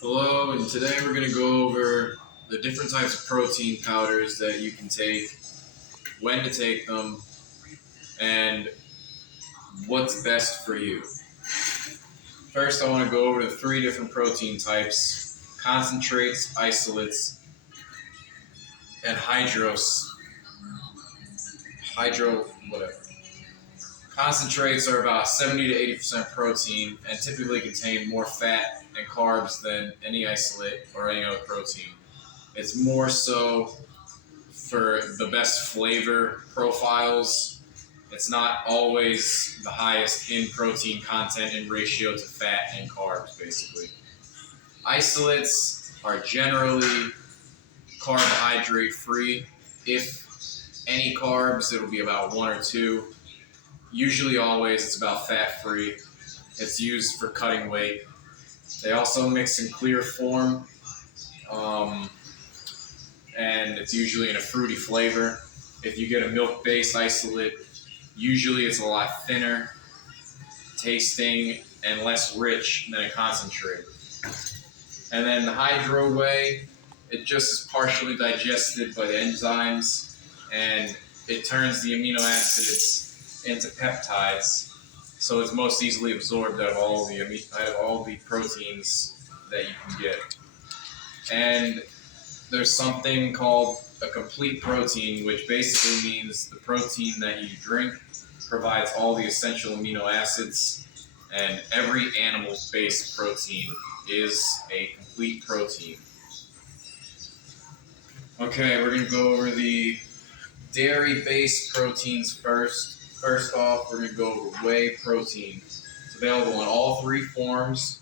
Hello, and today we're going to go over the different types of protein powders that you can take, when to take them, and what's best for you. First, I want to go over the three different protein types: concentrates, isolates, and whatever. Concentrates are about 70 to 80% protein and typically contain more fat and carbs than any isolate or any other protein. It's more so for the best flavor profiles. It's not always the highest in protein content in ratio to fat and carbs, basically. Isolates are generally carbohydrate free. If any carbs, it'll be about one or two. Usually always it's about fat free. It's used for cutting weight. They also mix in clear form, and it's usually in a fruity flavor. If you get a milk-based isolate, usually it's a lot thinner tasting and less rich than a concentrate. And then the hydro whey, it just is partially digested by the enzymes, and it turns the amino acids into peptides, so it's most easily absorbed out of all the proteins that you can get. And there's something called a complete protein, which basically means the protein that you drink provides all the essential amino acids, and every animal-based protein is a complete protein. Okay, we're going to go over the dairy-based proteins first. First off, we're going to go over whey protein. It's available in all three forms,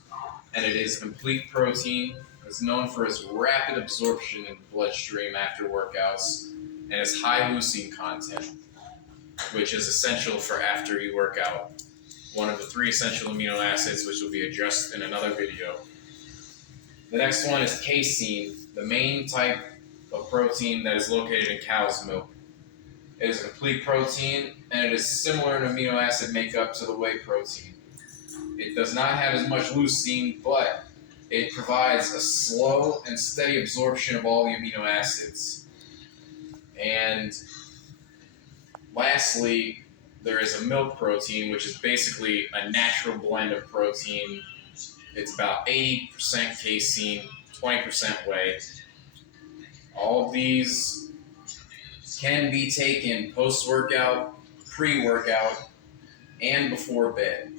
and it is a complete protein. It's known for its rapid absorption in the bloodstream after workouts, and its high leucine content, which is essential for after you work out. One of the three essential amino acids, which will be addressed in another video. The next one is casein, the main type of protein that is located in cow's milk. It is a complete protein, and it is similar in amino acid makeup to the whey protein. It does not have as much leucine, but it provides a slow and steady absorption of all the amino acids. And lastly, there is a milk protein, which is basically a natural blend of protein. It's about 80% casein, 20% whey. All of these can be taken post-workout, pre-workout, and before bed.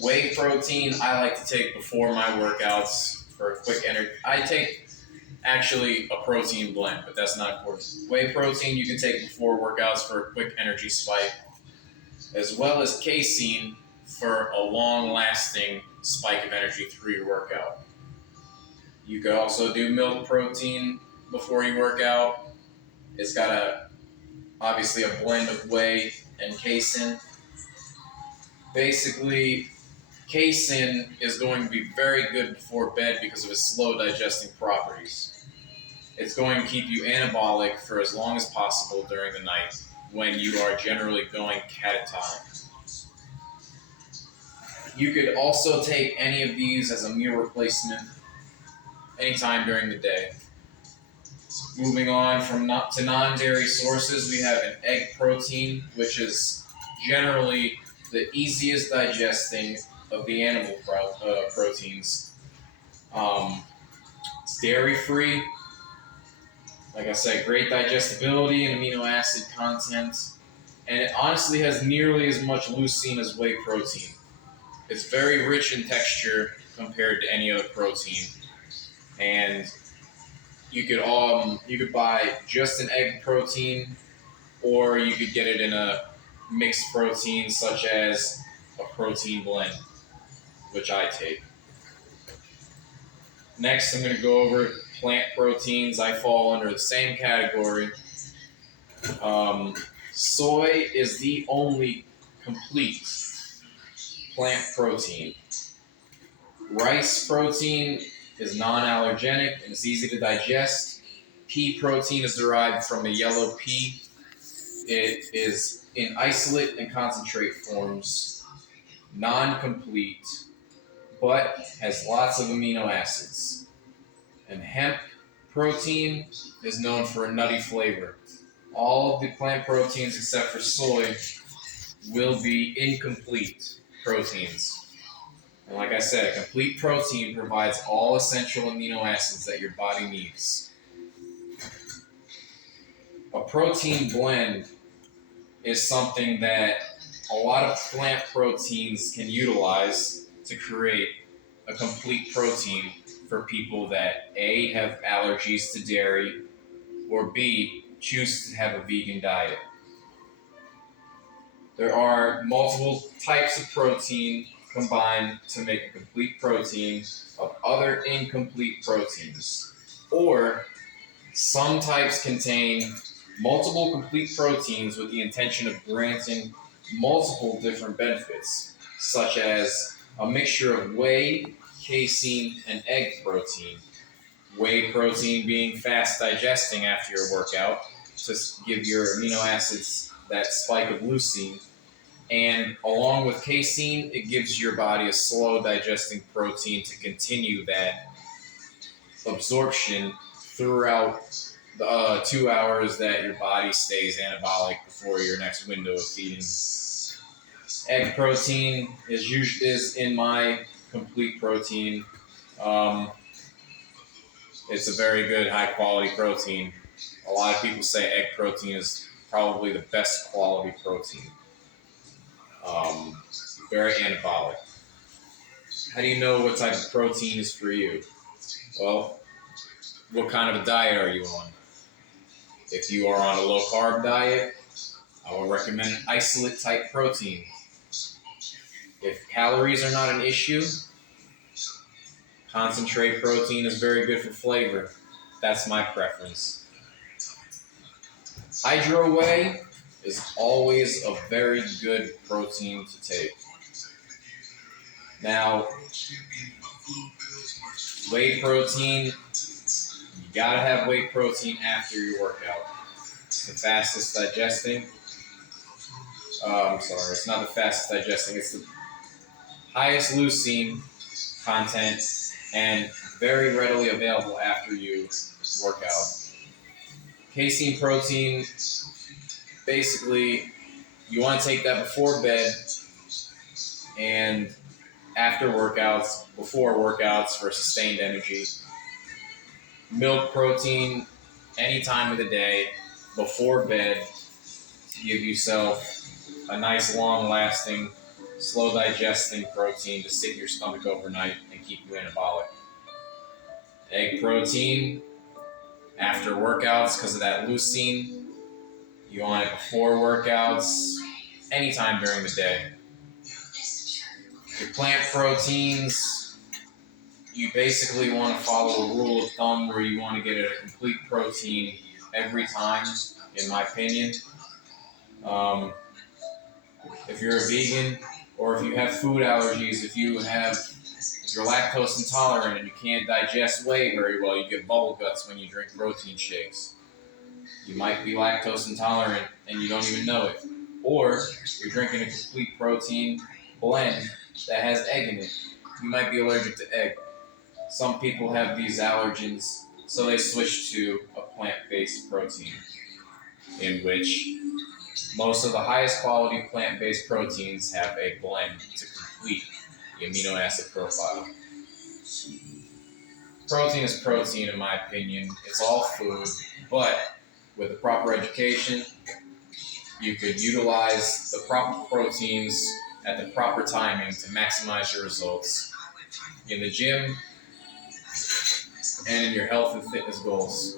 Whey protein, I like to take before my workouts for a quick energy. I take actually a protein blend, but that's not important. Whey protein you can take before workouts for a quick energy spike, as well as casein for a long-lasting spike of energy through your workout. You could also do milk protein before you work out. It's got obviously a blend of whey and casein. Basically, casein is going to be very good before bed because of its slow digesting properties. It's going to keep you anabolic for as long as possible during the night when you are generally going catatonic. You could also take any of these as a meal replacement anytime during the day. Moving on to non-dairy sources, we have an egg protein, which is generally the easiest digesting of the animal proteins. It's dairy-free. Like I said, great digestibility and amino acid content. And it honestly has nearly as much leucine as whey protein. It's very rich in texture compared to any other protein. And you could buy just an egg protein, or you could get it in a mixed protein such as a protein blend, which I take. Next, I'm going to go over plant proteins. I fall under the same category. Soy is the only complete plant protein. Rice protein is non-allergenic and it's easy to digest. Pea protein is derived from a yellow pea. It is in isolate and concentrate forms, non-complete. but has lots of amino acids. And hemp protein is known for a nutty flavor. All of the plant proteins except for soy will be incomplete proteins. And like I said, a complete protein provides all essential amino acids that your body needs. A protein blend is something that a lot of plant proteins can utilize to create a complete protein for people that A, have allergies to dairy, or B, choose to have a vegan diet. There are multiple types of protein combined to make a complete protein of other incomplete proteins. Or some types contain multiple complete proteins with the intention of granting multiple different benefits, such as a mixture of whey, casein, and egg protein. Whey protein being fast digesting after your workout to give your amino acids that spike of leucine. And along with casein, it gives your body a slow digesting protein to continue that absorption throughout the 2 hours that your body stays anabolic before your next window of feeding. Egg protein is in my complete protein. It's a very good high quality protein. A lot of people say egg protein is probably the best quality protein. Very anabolic. How do you know what type of protein is for you? Well, what kind of a diet are you on? If you are on a low carb diet, I would recommend an isolate type protein. If calories are not an issue, concentrate protein is very good for flavor. That's my preference. Hydro whey is always a very good protein to take. Now, whey protein, you gotta have whey protein after your workout. It's the fastest digesting. It's not the fastest digesting, it's the highest leucine content and very readily available after you work out. Casein protein, basically, you want to take that before bed and after workouts, before workouts for sustained energy. Milk protein, any time of the day, before bed, to give yourself a nice, long-lasting, slow-digesting protein to sit in your stomach overnight and keep you anabolic. Egg protein, after workouts, because of that leucine. You want it before workouts, anytime during the day. Your plant proteins, you basically want to follow a rule of thumb where you want to get a complete protein every time, in my opinion. If you're a vegan, or if you have food allergies, if you're lactose intolerant and you can't digest whey very well, you get bubble guts when you drink protein shakes. You might be lactose intolerant and you don't even know it. Or you're drinking a complete protein blend that has egg in it. You might be allergic to egg. Some people have these allergens, so they switch to a plant-based protein, in which most of the highest quality plant-based proteins have a blend to complete the amino acid profile. Protein is protein, in my opinion. It's all food, but with the proper education, you could utilize the proper proteins at the proper timing to maximize your results in the gym and in your health and fitness goals.